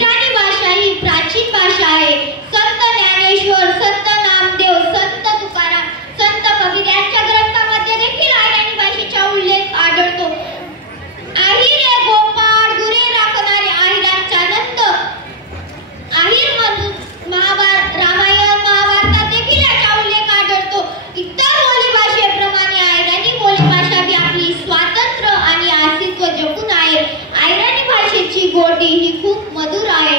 अहिराणी भाषा ही प्राचीन भाषा आहे. संत ज्ञानेश्वर, संत नामदेव, संत तुकाराम, संत कबीर यांच्या ग्रंथामध्ये देखील अहिराणी भाषेचा उल्लेख आढळतो. अहिरे गोपाळ गुरे राखणारे अहिरांचा नंद. अहिर रामायण महाभारतात देखील याचा उल्लेख आढळतो. इतर बोलीभाषेप्रमाणे अहिराणी बोलीभाषा भी आपली स्वातंत्र्य आणि अस्तित्व जपून आहे. अहिराणी भाषेची गोडी ही खूप मधुर आहे.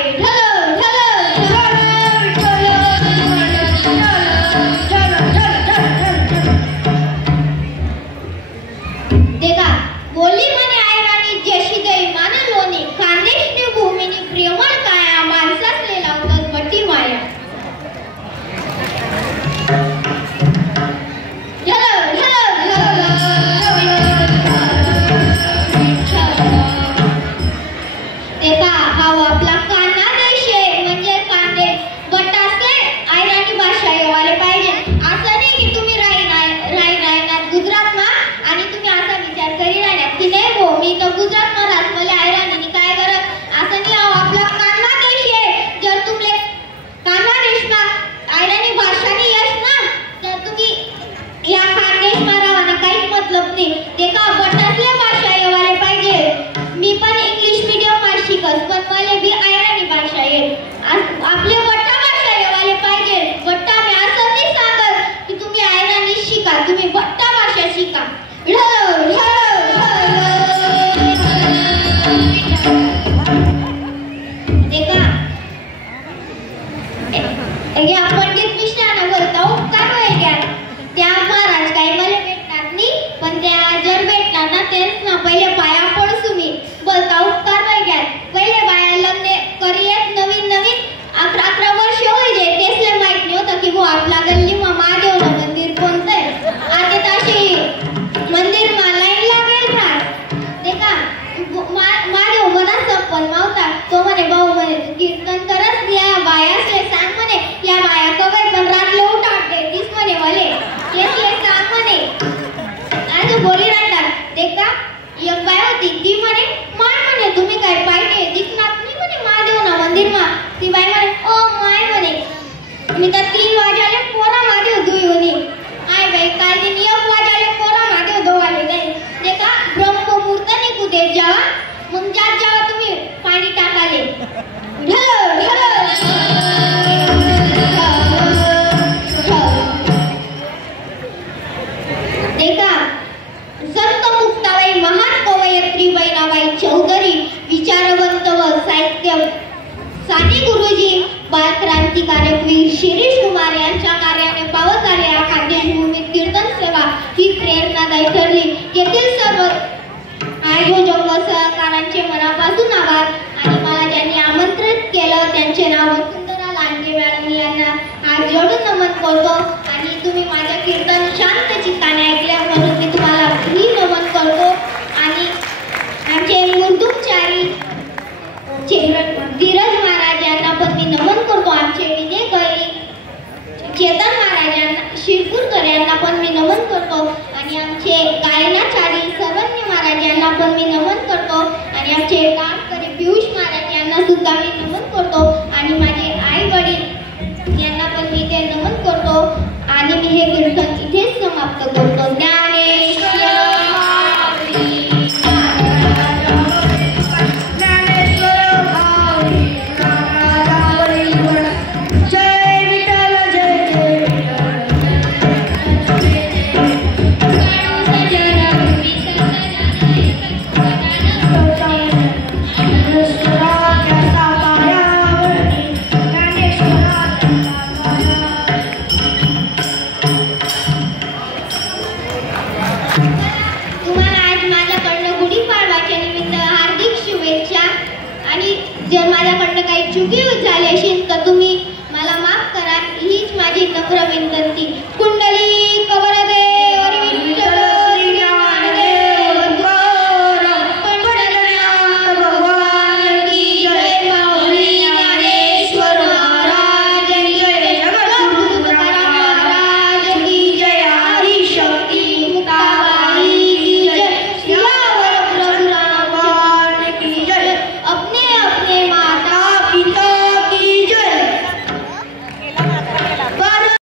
देखा बोली म्हणे अहिराणी जशी गई मान लोणी, खानदेशनी भूमीनी प्रेमळ काया, माणसासले लावतात मटी माया. देखा हा आपला कान्हा देश आहे, म्हणजे कांदे बटासे अहिराणी भाषा येवाले पाहिजे. असं नाही की तुम्ही राहणार गुजरात मा आणि तुम्ही असा विचार करी राहणार की नाही हो मी तर गुजरात मा राहत मला अहिराणी काय करत. असं नाही, आपला कान्हा देश आहे. जर तुमले कान्हा देश मा अहिराणी भाषा नाही येस ना तर तुम्ही या खानदेश मा राहणं काहीच मतलब नाही. देखा बटासले भाषा येवाले पाहिजे. मी पण इंग्लिश मीडियम मा शिकत पण मला भी अहिराणी भाषा येईल. आपले बट्टा भाषा येवाले पाहिजे. बट्टा मी असं नाही सांगत की तुम्ही अहिराणी शिका, तुम्ही बट्टा भाषा शिका. देखा पंडित मिश्रानं बोलता उपकार व्हायला त्या महाराज काही मला भेटणार नाही पण त्या जर भेटणार ना तेच ना पहिले पाया पडसू मी बोलता उपकार व्हायला. पहिले बाया लग्न करियत नवीन 11 वर्ष होईल तेसले माहित नाही होतं की वो आपला गल्ली मा महादेव मंदिर कोणतं आहे. आता तशी मंदिर मा लाईन लागेल राहत. देखा महादेव मना सपन मावता तो म्हणे भाऊ म्हणे कीर्तन करत या बायासले सांग म्हणे या बाया कवे पण रातले उठाडते तीच म्हणे मले येसले सांग म्हणे. आज बोली राहतात. देखा एक बाय होती ती म्हणे माय म्हणे तुम्ही काय पाहिजे दिखनात नाही म्हणे महादेव ना मंदिर मा. ती बाई म्हणे ओ माय म्हणे मी तर 3 वाजाले पोरा महादेव धुईवनी. आय बाई काय दिन 1 वाजाले पोरा महादेव धुवाले जाईल. देखा ब्रह्ममुहूर्त निघू देत जावा मग ज्यात जावा तुम्ही पाणी टाकाले. देखा संत मुक्ताबाई महान कवयित्री बहिणाबाई चौधरी विचारवंत व साहित्य साने गुरुजी बालक्रांतिकारक वीर शिरीष कुमार यांच्या कार्याने पावत आले. या खानदेश भूमीत कीर्तन सेवा ही प्रेरणादायी ठरली. येथील सर्व आयोजक व सहकारांचे मनापासून आभार आणि मला ज्यांनी आमंत्रित केलं त्यांचे नाव वसुंधरा लांडगे मॅडम यांना हात जोडून नमन करतो. आणि तुम्ही माझ्या कीर्तन शांत चित्ताने ऐकल्या म्हणून मी तुम्हाला ही नमन करतो. आणि आमचे मुर्दुमचारी धीरज महाराज यांना पण मी नमन करतो. आमचे विजय गैरी चेतन महाराज यांना शिरपूरकर यांना पण मी नमन करतो. आणि आमचे गायनाचारी सर्वज्ञ महाराज यांना पण मी नमन करतो. आणि आमचे गावकरी पियुष महाराज यांना सुद्धा मी नमन करतो. आणि माझे आई वडील यांना पण मी ते नमन करतो. आणि मी हे कीर्तन इथेच समाप्त करतो. ज्ञानेश्वर जर माझ्याकडनं काही चुकी झाली असेल तर तुम्ही मला माफ करा हीच माझी नम्र विनंती.